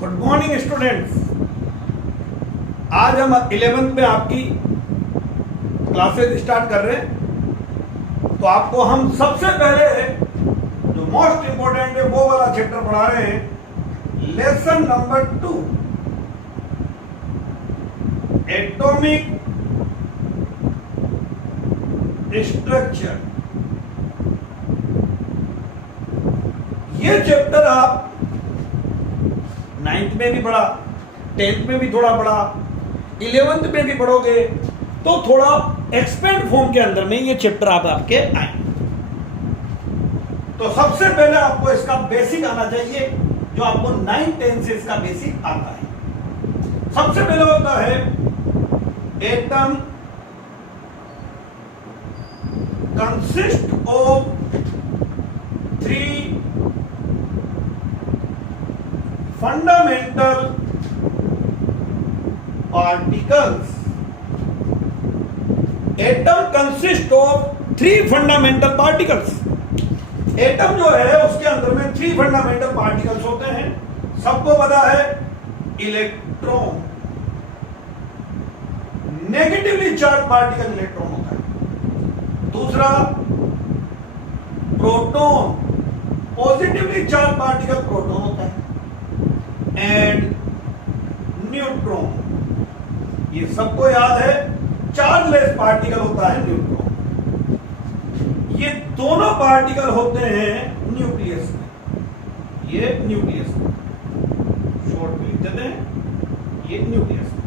Good morning students. आज हम 11th में आपकी क्लासेस स्टार्ट कर रहे हैं। तो आपको हम सबसे पहले जो मोस्ट इंपॉर्टेंट है वो वाला चैप्टर पढ़ा रहे हैं, लेसन नंबर 2, एटॉमिक स्ट्रक्चर। ये चैप्टर आप 9th में भी पढ़ा, 10th में भी थोड़ा पढ़ा, 11th में भी पढ़ोगे तो थोड़ा एक्सपेंड फॉर्म के अंदर में ये चैप्टर आपके आए। तो सबसे पहले आपको इसका बेसिक आना चाहिए, जो आपको 9, 10 से इसका बेसिक आता है। सबसे पहले होता है atom consist of 3 fundamental particles। Atom consist of 3 fundamental particles. Atom जो है उसके अंदर में 3 फंडामेंटल पार्टिकल्स होते हैं। सबको पता है, electron, negatively charge particle electron होता है। दूसरा proton, positively charge particle proton होता है। एंड न्यूट्रॉन, ये सबको याद है, चार्जलेस पार्टिकल होता है न्यूट्रॉन। ये दोनों पार्टिकल होते हैं न्यूक्लियस में। ये न्यूक्लियस में शॉर्ट में लिख देते हैं, ये न्यूक्लियस में।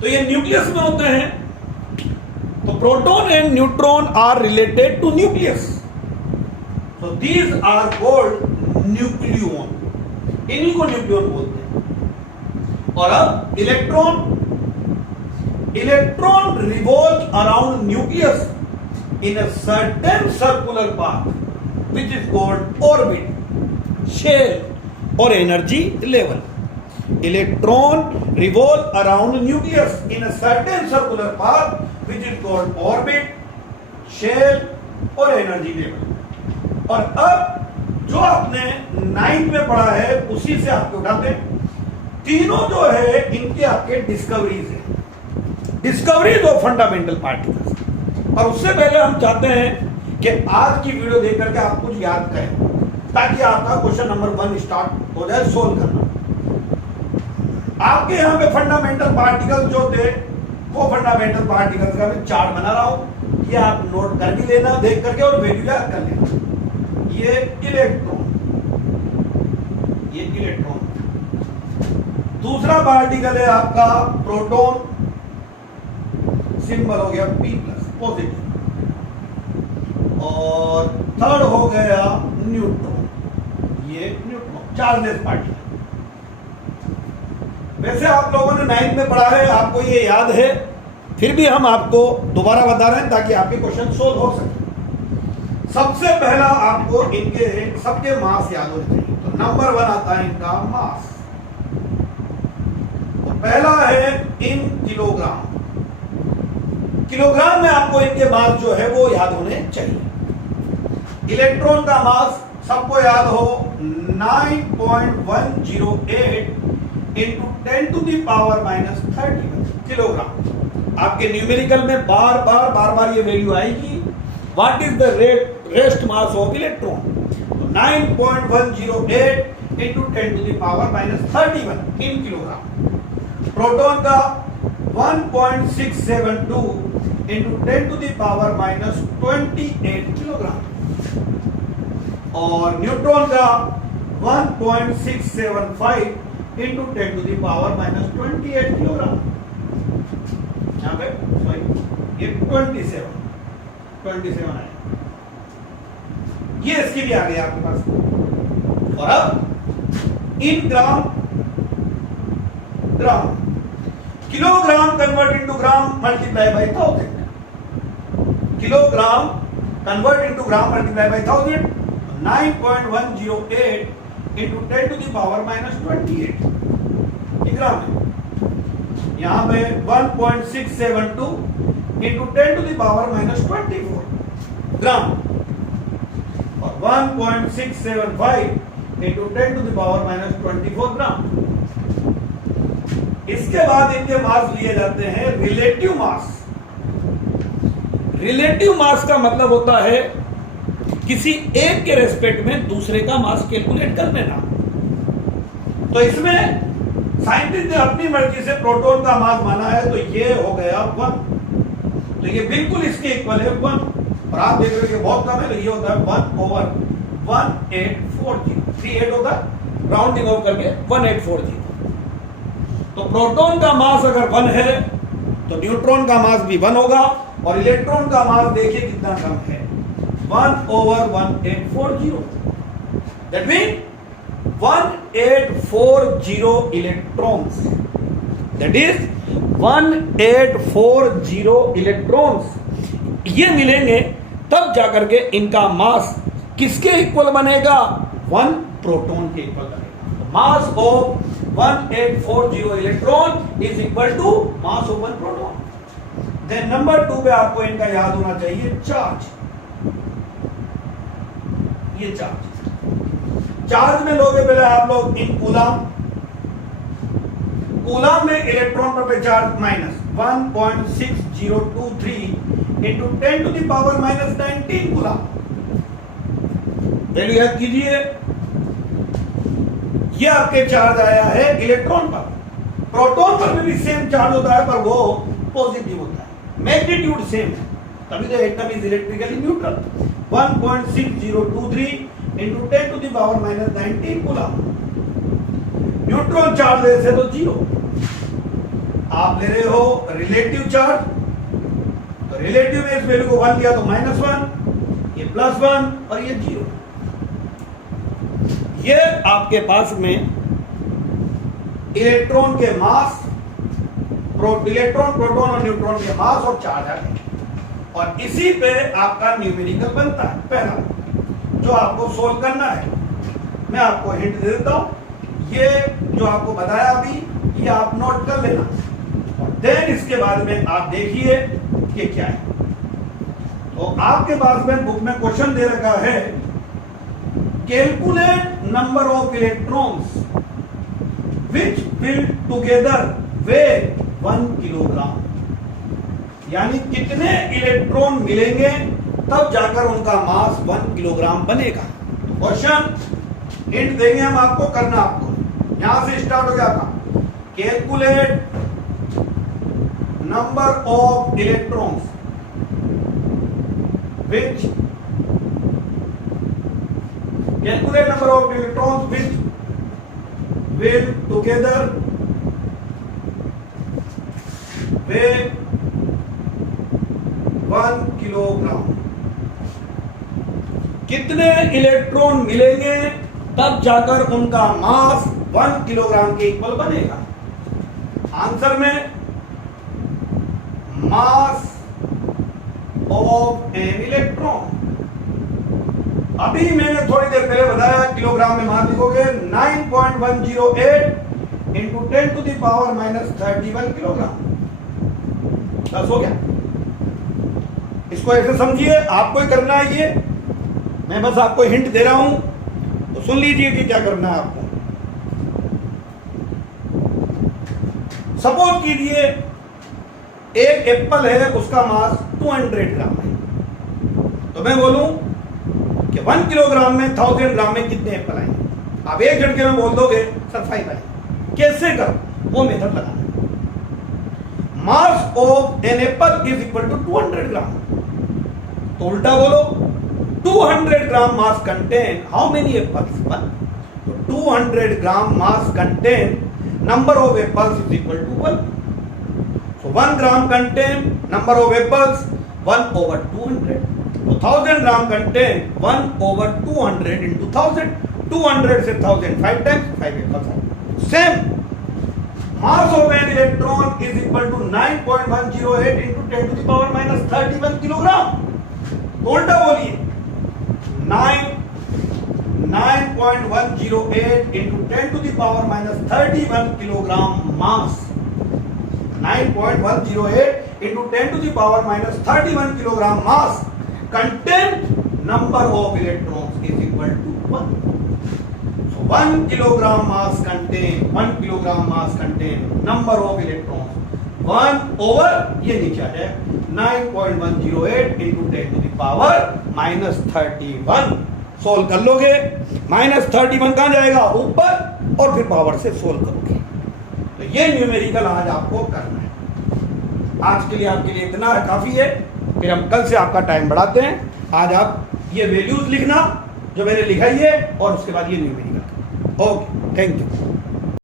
तो ये न्यूक्लियस में होते हैं। तो proton and neutron are related to nucleus, so these are called nucleon. इन्हीं को न्यूक्लियन बोलते हैं। और अब electron revolve around nucleus in a certain circular path which is called orbit, shell और energy level. Electron revolve around nucleus in a certain circular path which is called orbit, shell और energy level. और अब जो आपने 9th में पढ़ा है उसी से आपके उठाते हैं। तीनों जो है इनके आपके डिस्कवरीज है, डिस्कवरीज ऑफ फंडामेंटल पार्टिकल्स। और उससे पहले हम चाहते हैं कि आज की वीडियो देख करके आप कुछ याद करें, ताकि आपका क्वेश्चन नंबर 1 स्टार्ट हो जाए सोल्व करना। आपके यहां पे फंडामेंटल पार्टिकल जो थे, वो फंडामेंटल पार्टिकल्स का मैं चार्ट बना रहा हूं, ये आप नोट कर भी लेना देख करके और वैल्यू याद कर लेना। ये इलेक्ट्रॉन, ये इलेक्ट्रॉन। दूसरा पार्टिकल है आपका प्रोटॉन, सिंबल हो गया P+, पॉजिटिव। और थर्ड हो गया न्यूट्रॉन, ये न्यूट्रॉन, चार्जलेस पार्टिकल। वैसे आप लोगों ने 9th में पढ़ा है, आपको ये याद है, फिर भी हम आपको दोबारा बता रहे हैं ताकि आपके क्वेश्चन सोल्व हो सके। सबसे पहला आपको इनके सबके मास याद होने चाहिए। तो नंबर 1 आता है इनका मास। तो पहला है इन किलोग्राम। किलोग्राम में आपको इनके मास जो है वो याद होने चाहिए। इलेक्ट्रॉन का मास सबको याद हो 9.108 इंटू 10⁻³ किलोग्राम। आपके न्यूमेरिकल में बार बार ये वैल्यू आएगी। What is the rest mass of electron? 9.108 into 10⁻³ in kilogram. Proton का 1.672 into 10⁻28 किलोग्राम। और न्यूट्रॉन का 1.675 into 10⁻28 किलोग्राम। यहाँ पे सॉरी, ये 27 है। ये इसके लिए आ गया आपके पास। और अब in gram, kilogram convert into gram multiply by 1000। Kilogram convert into gram multiply by 1000। 9.108 into 10⁻28 ये ग्राम है। यहां पे 1.672 इंटू 10⁻24 ग्राम और 1.675 into 10 to the power minus 24 ग्राम। इसके बाद इनके मास लिए जाते हैं रिलेटिव मास। रिलेटिव मास का मतलब होता है किसी एक के रेस्पेक्ट में दूसरे का मास कैलकुलेट कर लेना। तो इसमें साइंटिस्ट ने अपनी मर्जी से प्रोटॉन का मास माना है, तो ये हो गया 1, तो ये बिल्कुल इसके इक्वल है 1। और आप देख रहे हो कि बहुत कम है, तो ये होता है 1/1840। 38 होता है, राउंडिंग ऑफ करके 1840। तो प्रोटॉन का मास अगर 1 है तो न्यूट्रॉन का मास भी 1 होगा, और इलेक्ट्रॉन का मास देखिए कितना कम है, 1/1840। That mean 1840 electrons, that is 1840 electrons ये मिलेंगे, तब जाकर के इनका मास किसके इक्वल बनेगा, 1 प्रोटॉन के इक्वल बनेगा। Mass of 1840 electron is equal to mass of 1 proton. Then number 2 पे आपको इनका याद होना चाहिए चार्ज। ये चार्ज में लोगे पहले आप लोग इन कूलम। कूलम में इलेक्ट्रॉन पर charge minus 1.6023 into 10 to the power minus 19 coulomb. Value याद कीजिए, ये आपके चार्ज आया है इलेक्ट्रॉन पर। प्रोटॉन पर भी सेम चार्ज होता है, पर वो पॉजिटिव होता है, मैग्नीट्यूड सेम है, तभी तो atom is electrically neutral. 1.6023 into 10 to the power minus 19 coulomb. Neutron charge से तो 0। आप ले रहे हो रिलेटिव चार्ज, तो रिलेटिव में इस वैल्यू को 1 लिया तो -1, ये +1 और ये 0। ये आपके पास में इलेक्ट्रॉन के मास, इलेक्ट्रॉन, प्रोटॉन और न्यूट्रॉन के मास और चार्ज है, और इसी पे आपका न्यूमेरिकल बनता है पहला, जो आपको सोल्व करना है। मैं आपको हिंट दे देता हूं, ये जो आपको बताया अभी, ये आप नोट कर लेना, और देन इसके बाद में आप देखिए ये क्या है। तो आपके पास में बुक में क्वेश्चन दे रखा है, calculate number of electrons which will together weigh 1 kilogram. यानी कितने इलेक्ट्रॉन मिलेंगे तब जाकर उनका मास 1 किलोग्राम बनेगा। तो क्वेश्चन हिंट देंगे हम आपको, करना आपको यहां से स्टार्ट हो जाता। Calculate number of electrons which calculate number of electrons which will together weigh 1 kilogram. कितने इलेक्ट्रॉन मिलेंगे तब जाकर उनका मास 1 किलोग्राम के इक्वल बनेगा। आंसर में मास ऑफ एन इलेक्ट्रॉन, अभी मैंने थोड़ी देर पहले बताया किलोग्राम में मास लिखोगे 9.108 into 10 to the power minus 31 kilogram. बस हो गया। इसको ऐसे समझिए, आपको ही करना है ये, मैं बस आपको हिंट दे रहा हूं, तो सुन लीजिए कि क्या करना है आपको। सपोज कीजिए एक एप्पल है, उसका मास 200 ग्राम है, तो मैं बोलूं कि 1 किलोग्राम में 1000 ग्राम में कितने एप्पल आएंगे। आप एक झटके में बोल दोगे सर 5 आएंगे। कैसे कर, वो मेथड लगाना। Mass of an apple is equal to 200 gram. तो उल्टा बोलो, 200 gram mass contain how many apples, 1। तो 200 gram mass contain number of apples is equal to 1। So 1 gram contain number of apples 1/200। तो 1000 ग्राम कंटेन 1/200 इंटू 1000। 200 से 1000 5 times, 5 apples. Same mass of an electron is equal to 9.108 into 10 to the power minus 31 kilogram. उल्टा बोलिए, 9.108 into 10 to the power minus 31 kilogram mass. 9.108 into 10 to the power minus 31 kilogram mass contain number of electrons is equal to 1. So 1 kilogram mass contain number of electrons 1 over ये नीचे आ जाए 9.108 into 10 to the power -31 solve कर लोगे। -31 कहां जाएगा ऊपर और फिर पावर से सोल्व करोगे। तो ये न्यूमेरिकल आज आपको करना है। आज के लिए आपके लिए इतना काफी है, फिर हम कल से आपका टाइम बढ़ाते हैं। आज आप ये वैल्यूज लिखना जो मैंने लिखाई है और उसके बाद ये न्यूमेरिकल। Okay, thank you.